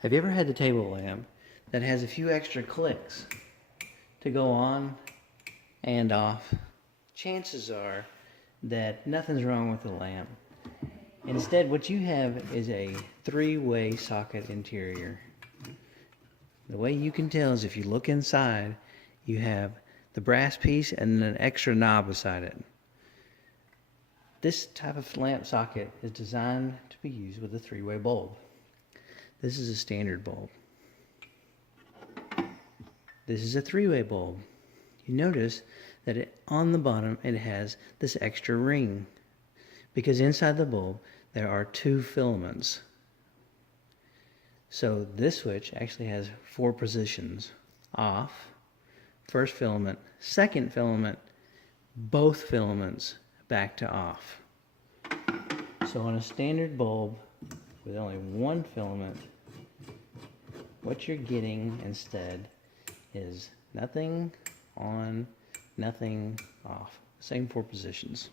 Have you ever had the table lamp that has a few extra clicks to go on and off? Chances are that nothing's wrong with the lamp. Instead, what you have is a three-way socket interior. The way you can tell is if you look inside, you have the brass piece and an extra knob beside it. This type of lamp socket is designed to be used with a three-way bulb. This is a standard bulb. This is a three-way bulb. You notice that on the bottom it has this extra ring because inside the bulb there are two filaments. So this switch actually has 4 positions: off, first filament, second filament, both filaments back to off. So on a standard bulb with only one filament, what you're getting instead is nothing on, nothing off. Same 4 positions.